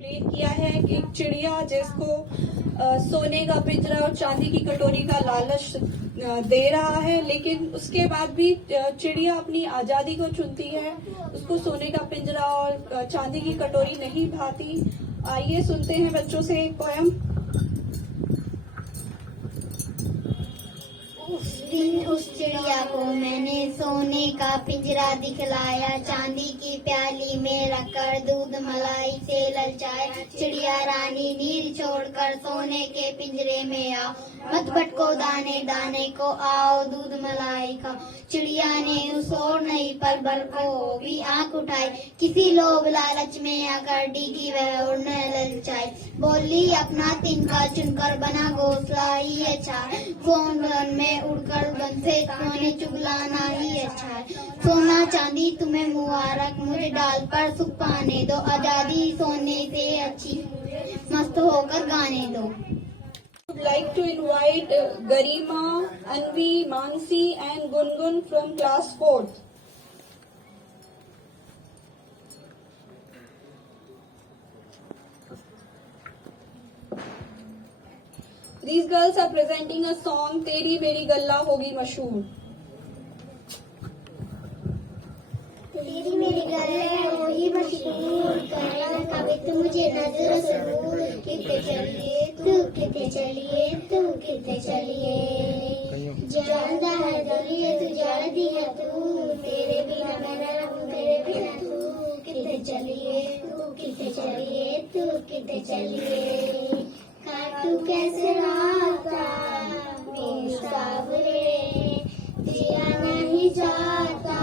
Plane किया है कि एक चिड़िया जिसको सोने का पिंजरा और चांदी की कटोरी का लालच दे रहा है, लेकिन उसके बाद भी चिड़िया अपनी आजादी को चुनती है। उसको सोने का पिंजरा और चांदी की कटोरी नहीं भाती। आइए सुनते हैं बच्चों से एक पोयम। उस दिन उस चिड़िया को मैंने सोने का पिंजरा दिखलाया, चांदी की प्याली में रखकर दूध मलाई से ललचाया। चिड़िया रानी नील छोड़कर सोने के पिंजरे में आओ, मत भटको दाने दाने को आओ दूध मलाई खाओ। चिड़िया ने उस ओर नहीं पल भर को भी आंख उठाई, किसी लोभ लालच में आकर डिगी वह उड़ने ललचाई। बोली अपना तिनका चुनकर बना घोंसला ही अच्छा है, फोन में उड़कर बन से खाने चुगलाना ही अच्छा है। सोना चांदी तुम्हें मुबारक, मुझे डाल पर सुख पाने दो, आजादी सोने से अच्छी मस्त होकर गाने दो। Would like to invite Garima, Anvi, Mansi and Gungun from class 4th. These girls are presenting a song तेरी मेरी गल्ला होगी मशहूर। तेरी मेरी गल्ला होगी मशहूर, करना कभी तुम मुझे नजर से दूर। कितने चलिए तू कितने चलिए तू कितने चलिए, जानता है दलिए तू जानती है तू, तेरे बिना मैं न रहूं तेरे बिना तू। कितने चलिए तू कितने चलिए तू कितने चलिए, काटू कैसे राता मेरी सावरे, जिया नहीं जाता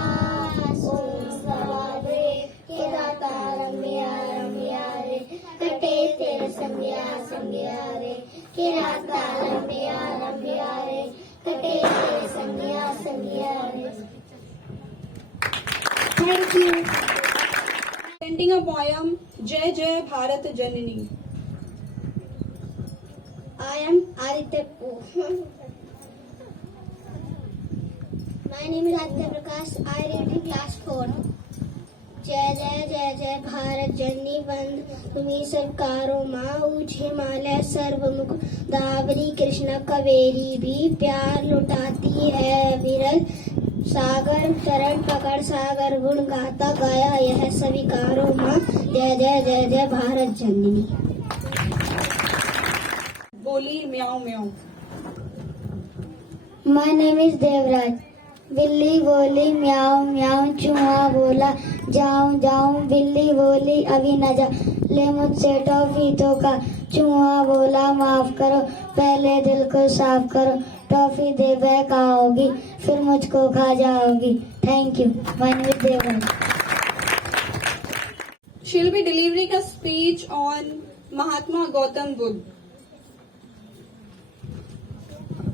सोन सवारे। के राता रमिया रमिया रे, कटे तेरे संगिया संगिया रे। के राता रमिया रमिया रे, कटे तेरे संगिया संगिया रे। Thank you. Presenting a poem, जय जय भारत जननी। I am Aditya. My name is Aditya Prakash. I read in class 4. जय जय भारत जननी वंद तुम्ही सरकारों माँ, ऊंच हिमालय सर्वमुख दावरी कृष्णा कावेरी भी प्यार लुटाती है विरल। सागर चरण पकड़ सागर गुण गाता गाया यह स्वीकारो माँ, जय जय भारत जननी। बोली म्याऊं म्याऊं। My name is Devraj. बिल्ली बोली म्याऊं म्याऊं, चूहा बोला जाऊं जाऊं, बिल्ली बोली अभी न जा ले मुझसे टॉफी तो का। चूहा बोला माफ करो पहले दिल को साफ करो, टॉफी दे बैक आओगी फिर मुझको खा जाओगी। Thank you. My name is Devraj. She'll be delivering a speech on Mahatma Gautam Buddha.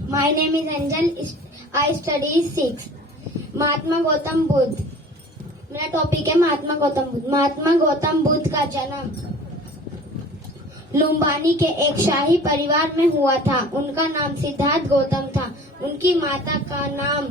My name is Anjal. I study 6. Mahatma Gautam Buddha. मेरा टॉपिक है महात्मा गौतम बुद्ध। महात्मा गौतम बुद्ध का जन्म लुम्बानी के एक शाही परिवार में हुआ था। उनका नाम सिद्धार्थ गौतम था। उनकी माता का नाम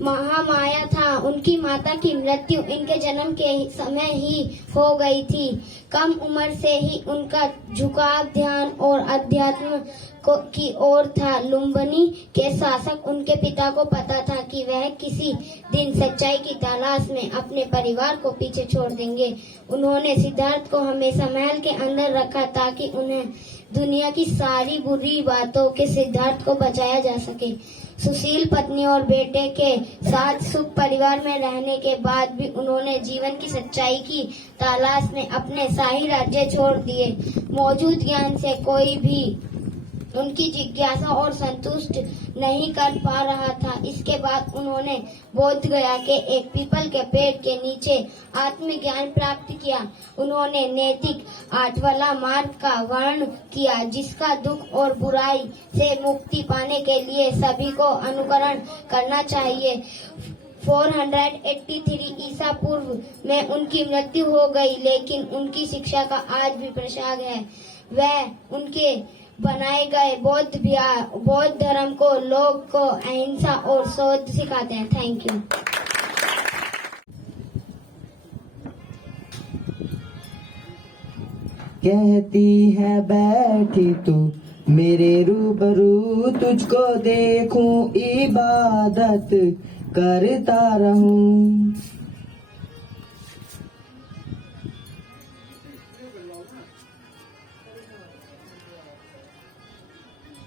महामाया था। उनकी माता की मृत्यु इनके जन्म के समय ही हो गई थी। कम उम्र से ही उनका झुकाव ध्यान और अध्यात्म की ओर था। लुम्बिनी के शासक उनके पिता को पता था कि वह किसी दिन सच्चाई की तलाश में अपने परिवार को पीछे छोड़ देंगे। उन्होंने सिद्धार्थ को हमेशा महल के अंदर रखा ताकि उन्हें दुनिया की सारी बुरी बातों के सिद्धार्थ को बचाया जा सके। सुशील पत्नी और बेटे के साथ सुख परिवार में रहने के बाद भी उन्होंने जीवन की सच्चाई की तलाश में अपने शाही राज्य छोड़ दिए। मौजूद ज्ञान से कोई भी उनकी जिज्ञासा और संतुष्ट नहीं कर पा रहा था। इसके बाद उन्होंने बोध गया के एक पीपल के पेड़ के नीचे आत्मज्ञान प्राप्त किया। उन्होंने नैतिक 8वां मार्ग का वर्णन किया, जिसका दुख और बुराई से मुक्ति पाने के लिए सभी को अनुकरण करना चाहिए। 483 ईसा पूर्व में उनकी मृत्यु हो गई, लेकिन उनकी शिक्षा का आज भी प्रसार है। वह उनके बनाए गए बौद्ध धर्म को लोग को अहिंसा और शोध सिखाते हैं। Thank you. कहती है बैठी तू मेरे रूबरू, तुझको देखूं इबादत करता रहूं।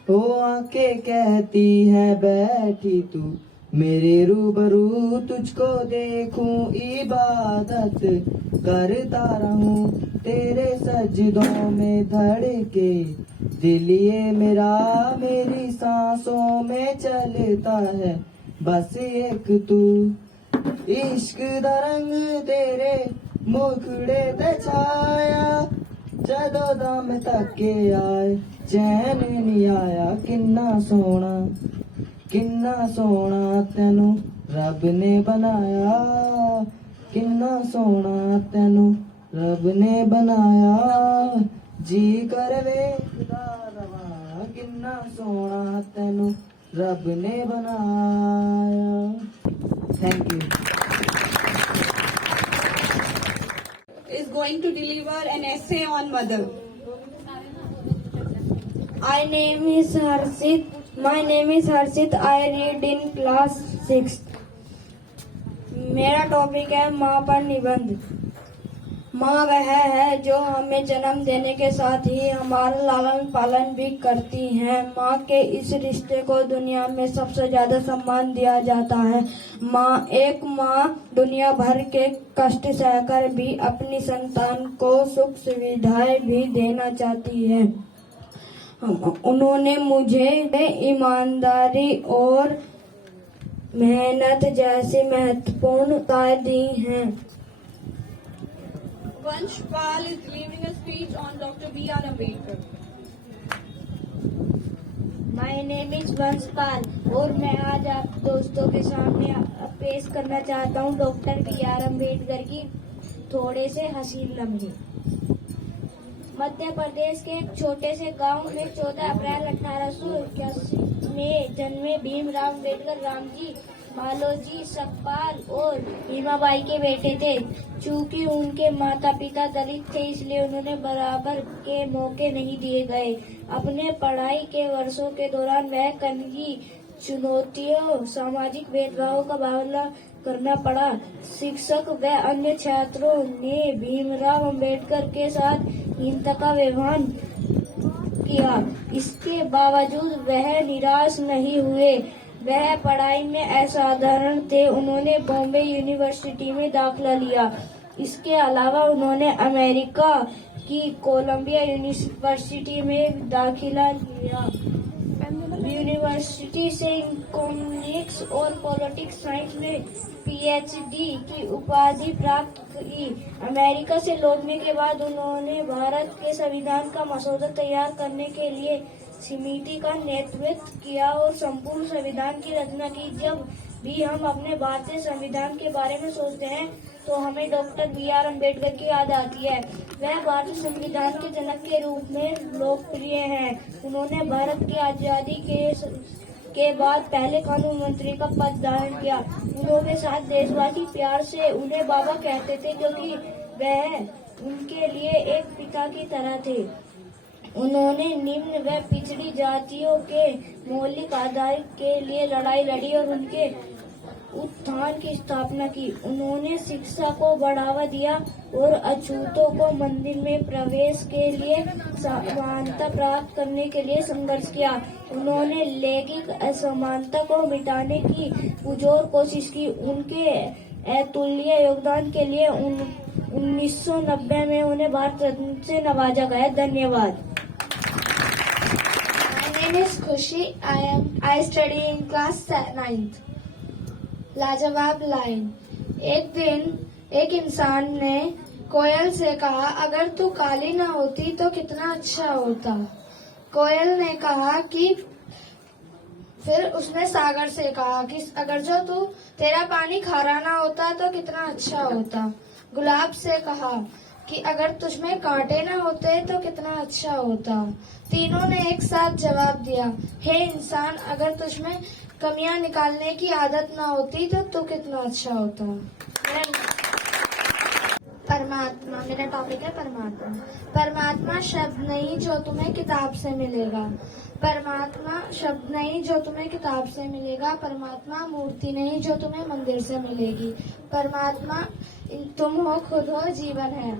ओ आंखें कहती है बैठी तू मेरे रूबरू, तुझको देखूं इबादत करता रहूं। तेरे सजदों में धड़के दिल ये मेरा, मेरी सांसों में चलता है बस एक तू। इश्क दा रंग तेरे मुखड़े ते छाया, जदों दा मैं तके आए चैन नहीं आया। किन्ना सोना तेनू रब ने बनाया, किन्ना सोना तेनू रब ने बनाया। जी कर वेखदा रवां, किन्ना सोना तेनू रब ने बनाया। Thank you. Is going to deliver an essay on mother. My name is Harshit. I read in class 6. मेरा टॉपिक है माँ पर निबंध। माँ वह है जो हमें जन्म देने के साथ ही हमारा लालन पालन भी करती है। माँ के इस रिश्ते को दुनिया में सबसे ज्यादा सम्मान दिया जाता है। एक माँ दुनिया भर के कष्ट सहकर भी अपनी संतान को सुख सुविधाएं भी देना चाहती है। उन्होंने मुझे ईमानदारी और मेहनत जैसी महत्वपूर्ण बातें दी हैं। Vanshpal is delivering a speech on Dr. B.R. Ambedkar. My name is Vanshpal और मैं आज आप दोस्तों के सामने पेश करना चाहता हूँ डॉक्टर B.R. अम्बेडकर की थोड़े से हसीन लम्हे। मध्य प्रदेश के एक छोटे से गांव में 14 अप्रैल 1881 में जन्मे भीमराव अम्बेडकर रामजी, मालोजी, सकपाल और भीमाबाई के बेटे थे। चूंकि उनके माता पिता दलित थे, इसलिए उन्हें बराबर के मौके नहीं दिए गए। अपने पढ़ाई के वर्षों के दौरान वह कई चुनौतियों, सामाजिक भेदभाव का सामना करना पड़ा। शिक्षक व अन्य छात्रों ने भीमराव अम्बेडकर के साथ हिंसा का व्यवहार किया। इसके बावजूद वह निराश नहीं हुए। वह पढ़ाई में असाधारण थे। उन्होंने बॉम्बे यूनिवर्सिटी में दाखिला लिया। इसके अलावा उन्होंने अमेरिका की कोलंबिया यूनिवर्सिटी में दाखिला लिया। यूनिवर्सिटी से इकोनॉमिक्स और पॉलिटिक्स साइंस में PhD की उपाधि प्राप्त की। अमेरिका से लौटने के बाद उन्होंने भारत के संविधान का मसौदा तैयार करने के लिए समिति का नेतृत्व किया और संपूर्ण संविधान की रचना की। जब भी हम अपने भारतीय संविधान के बारे में सोचते हैं तो हमें डॉक्टर B.R. अम्बेडकर की याद आती है। वह भारतीय संविधान के जनक के रूप में लोकप्रिय हैं। उन्होंने भारत की आजादी के बाद पहले कानून मंत्री का पद धारण किया। उन्होंने साथ देशवासी प्यार से उन्हें बाबा कहते थे, क्योंकि वह उनके लिए एक पिता की तरह थे। उन्होंने निम्न व पिछड़ी जातियों के मौलिक आधार के लिए लड़ाई लड़ी और उनके उत्थान की स्थापना की। उन्होंने शिक्षा को बढ़ावा दिया और अछूतों को मंदिर में प्रवेश के लिए समानता प्राप्त करने के लिए संघर्ष किया। उन्होंने लैंगिक असमानता को मिटाने की पुरजोर कोशिश की। उनके अतुल्य योगदान के लिए 1990 में उन्हें भारत रत्न से नवाजा गया। धन्यवाद। My name is Khushi. I study in class 9th. लाजवाब लाइन। एक दिन एक इंसान ने कोयल से कहा, अगर तू काली ना होती तो कितना अच्छा होता। कोयल ने कहा कि फिर उसने सागर से कहा कि अगर जो तू तेरा पानी खारा ना होता तो कितना अच्छा होता। गुलाब से कहा कि अगर तुझमें कांटे ना होते तो कितना अच्छा होता। तीनों ने एक साथ जवाब दिया, हे इंसान, अगर तुझमें कमियां निकालने की आदत ना होती तो तू कितना अच्छा होता। परमात्मा, मेरा टॉपिक है परमात्मा। परमात्मा शब्द नहीं जो तुम्हें किताब से मिलेगा। परमात्मा शब्द नहीं जो तुम्हें किताब से मिलेगा। परमात्मा मूर्ति नहीं जो तुम्हें मंदिर से मिलेगी। परमात्मा तुम हो, खुद हो, जीवन है।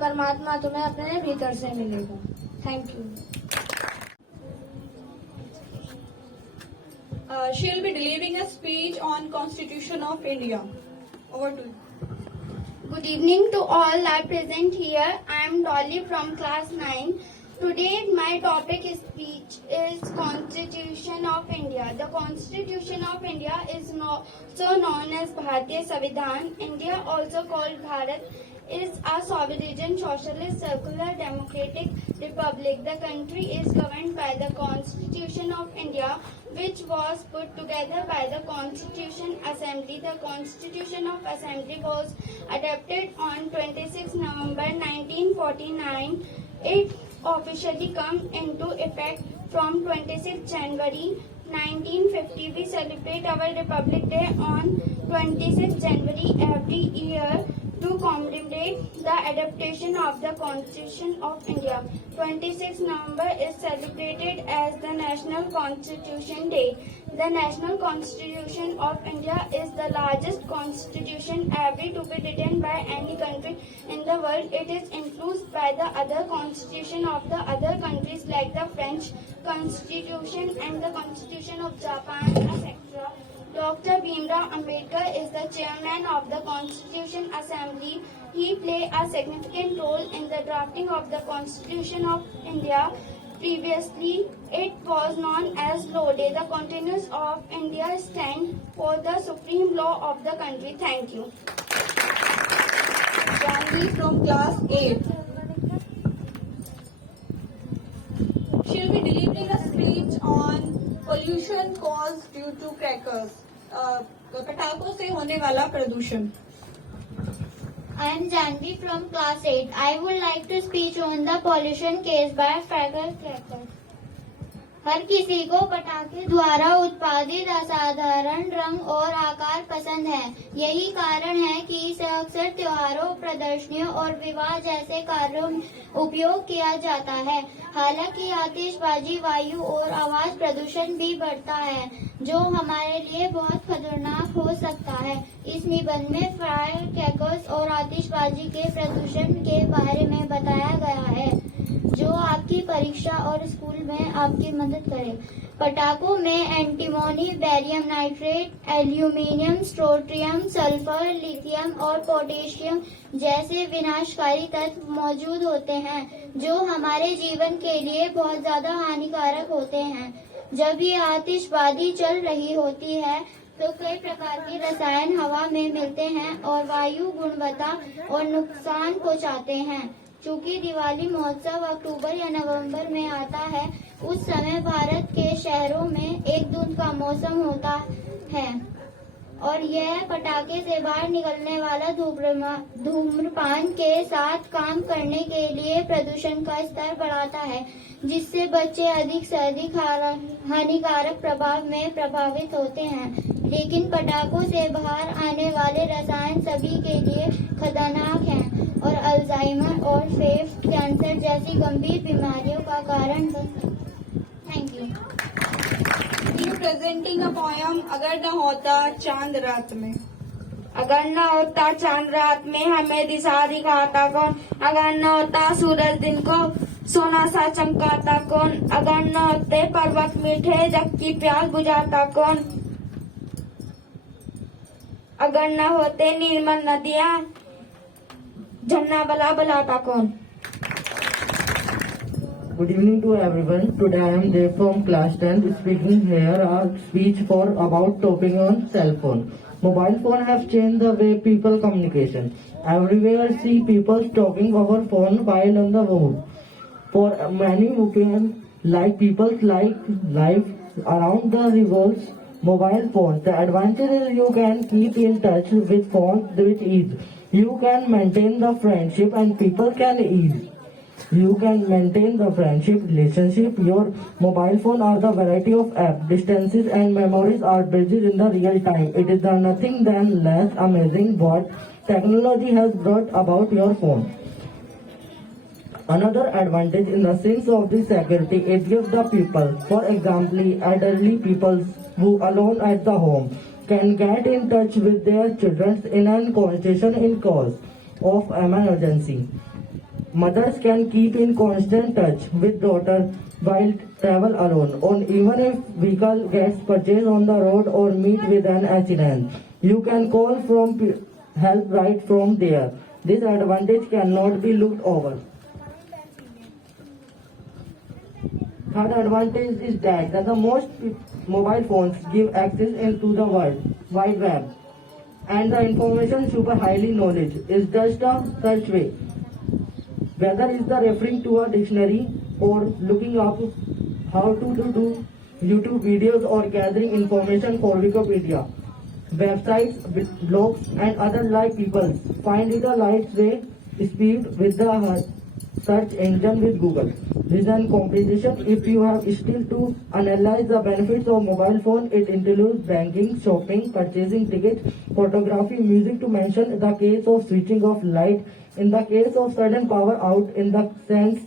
परमात्मा तुम्हें अपने भीतर से मिलेगा। Thank you. She'll be delivering a speech on Constitution of India. Over to you. Good evening to all are present here. I am Dolly from class 9. Today my topic is speech is Constitution of India. The Constitution of India is so known as Bharatiya Samvidhan. India, also called Bharat, is a sovereign, socialist, secular, democratic republic. The country is governed by the Constitution of India, which was put together by the Constitution Assembly. The Constitution of Assembly was adopted on 26 November 1949. It officially come into effect from 26 January 1950. We celebrate our Republic Day on 26 January every year to commemorate the adaptation of the Constitution of India. 26 November is celebrated as the National Constitution Day. The National Constitution of India is the largest constitution ever to be written by any country in the world. It is influenced by the other constitution of the other countries like the French Constitution and the Constitution of Japan, etc. Dr. Bhimrao Ambedkar is the chairman of the Constitution Assembly. He played a significant role in the drafting of the Constitution of India. Previously, it was known as Law Day. The continuance of India stand for the supreme law of the country. Thank you. Janvi from class 8. She'll be delivering a speech on pollution caused due to crackers. पटाखों से होने वाला प्रदूषण. I am Janvi from class 8. I would like to speak on the pollution caused by firecrackers. हर किसी को पटाखे द्वारा उत्पादित असाधारण रंग और आकार पसंद है। यही कारण है कि इसे अक्सर त्योहारों, प्रदर्शनियों और विवाह जैसे कार्यों में उपयोग किया जाता है। हालांकि आतिशबाजी वायु और आवाज प्रदूषण भी बढ़ता है, जो हमारे लिए बहुत खतरनाक हो सकता है। इस निबंध में फायर क्रैकर्स और आतिशबाजी के प्रदूषण के बारे में बताया गया है, जो आपकी परीक्षा और स्कूल में आपकी मदद करे। पटाखों में antimony, barium nitrate, aluminium, strontium, sulphur, lithium और पोटेशियम जैसे विनाशकारी तत्व मौजूद होते हैं, जो हमारे जीवन के लिए बहुत ज्यादा हानिकारक होते हैं। जब ये आतिशबाजी चल रही होती है तो कई प्रकार के रसायन हवा में मिलते हैं और वायु गुणवत्ता और नुकसान पहुंचाते हैं। चूंकि दिवाली महोत्सव अक्टूबर या नवंबर में आता है, उस समय भारत के शहरों में एक धुंध का मौसम होता है और यह पटाखे से बाहर निकलने वाला धूम्रपान के साथ काम करने के लिए प्रदूषण का स्तर बढ़ाता है, जिससे बच्चे अधिक से अधिक हानिकारक प्रभाव में प्रभावित होते हैं। लेकिन पटाखों से बाहर आने वाले रसायन सभी के लिए खतरनाक हैं और अल्जाइमर और फेफड़े कैंसर जैसी गंभीर बीमारियों का कारण बन सकते हैं। Thank you. You presenting a poem अगर न होता चांद रात में. अगर न होता चांद रात में हमें दिशा दिखाता कौन। अगर न होता सूरज दिन को सोना सा चमकाता कौन। अगर न होते पर्वत मीठे जग की प्यास बुझाता कौन। अगर न होते निर्मल नदियाँ झरना बला बलाता कौन। Good evening to everyone. Today I am Dev from class 10 speaking here a speech for about topic on cell phone. Mobile phone have changed the way people communication. Everywhere see people talking over phone while on the road. For many people's life around the revolves mobile phone. The advantage is you can keep in touch with phone with ease. You can maintain the friendship and people can ease. You can maintain the friendship relationship. Your mobile phone are the variety of apps, distances and memories are built in the real time. It is nothing than less amazing what technology has brought about your phone. Another advantage in the sense of the security, it gives the people, for example, elderly people who alone at the home can get in touch with their children in an conversation in case of emergency. Mothers can keep in constant touch with daughter while travel alone, or even if vehicle gets purchased on the road or meet with an accident. You can call from help right from there. This advantage cannot be looked over. Third advantage is that the most mobile phones give access into the wide web, and the information super highly knowledge is just a search way. Whether it's the referring to a dictionary or looking up how to do YouTube videos or gathering information for Wikipedia, websites, blogs, and other like people find it a light way speed with the search engine with Google. Reason comprehension, if you have still to analyze the benefits of mobile phone, it includes banking, shopping, purchasing tickets, photography, music to mention the case of switching off light, in the case of sudden power out, in the sense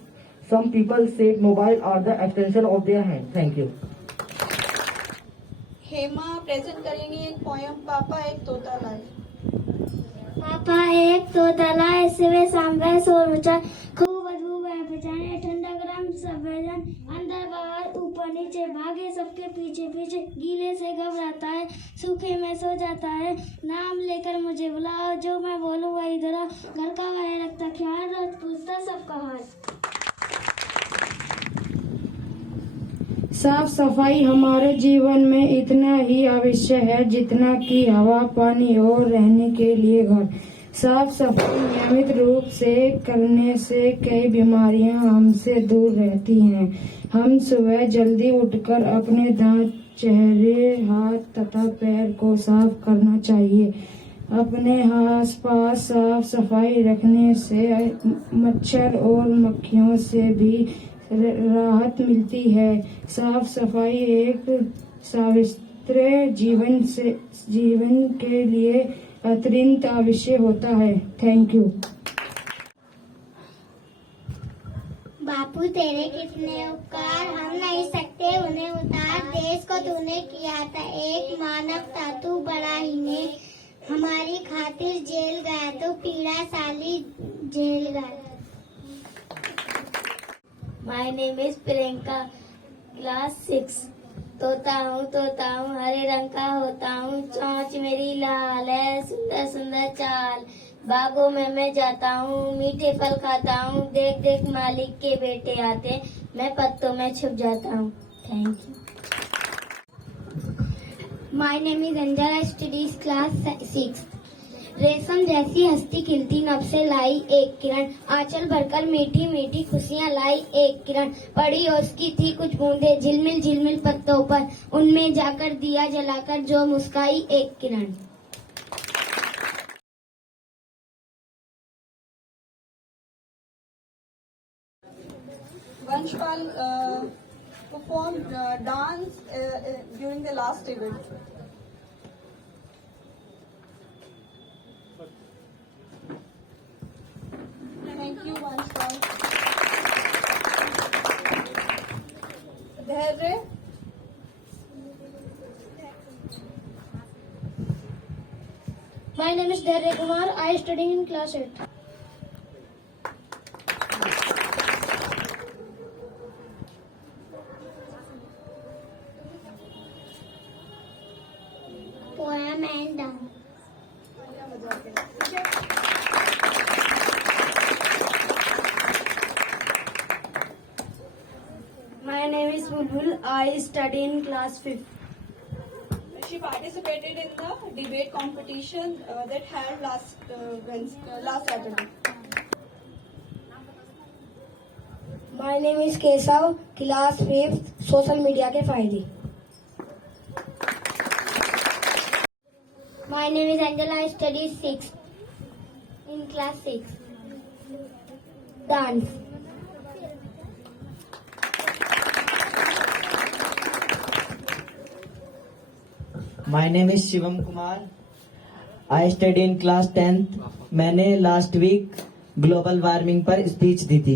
some people say mobile are the extension of their hand. Thank you. Hema present करेंगी एक poem पापा एक तोता लाए. पापा एक तोता लाए सुबह शाम वह शोर मचाए खूब बदबू वह बचाए ठंडा गरम सब जन अंदर बाहर ऊपर नीचे भागे सबके पीछे पीछे गीले से घबराता है सूखे में सो जाता है नाम लेकर मुझे बुलाओ जो मैं बोलूँ वही दोहराओ घर का वह रखता ख्याल रोज पूछता सबका हाल. साफ सफाई हमारे जीवन में इतना ही आवश्यक है जितना कि हवा पानी और रहने के लिए घर. साफ सफाई नियमित रूप से करने से कई बीमारियां हमसे दूर रहती हैं. हम सुबह जल्दी उठकर अपने दांत चेहरे हाथ तथा पैर को साफ करना चाहिए. अपने आसपास साफ सफाई रखने से मच्छर और मक्खियों से भी राहत मिलती है. साफ सफाई एक स्वस्थ जीवन के लिए अत्यंत आवश्यक होता है. Thank you. बापू तेरे कितने उपकार हम नहीं सकते उन्हें उतार देश को तूने किया था एक मानव था तू बड़ा ही ने हमारी खातिर जेल गया तो पीड़ा साली जेल गया. My name is Priyanka class 6. तोता हूँ हरे रंग का होता हूँ चोंच मेरी लाल है सुंदर सुंदर चाल बागों में मैं जाता हूँ मीठे फल खाता हूँ देख देख मालिक के बेटे आते मैं पत्तों में छुप जाता हूँ. Thank you. My name is Anjala. I study class 6. रेशम जैसी हस्ती खिलती नभ से लाई एक किरण आंचल भरकर मीठी मीठी खुशियाँ लाई एक किरण पड़ी और उसकी थी कुछ बूंदे झिलमिल झिलमिल पत्तों पर उनमें जाकर दिया जलाकर जो मुस्काई एक किरण. Vanshpal performed dance during the last event. Thank you, Vanshpal. Dhairya. My name is Dhairya Kumar. I study in class 8. Poem and dance. My name is Bulbul. I study in class 5th. She participated in the debate competition that held last Saturday. My name is Kesav, class 5th, social media के फायदे. My name is Angela. I study 6th in class 6. Dance. My name is Shivam Kumar. I study in class 10th। मैंने last week global warming पर speech दी थी।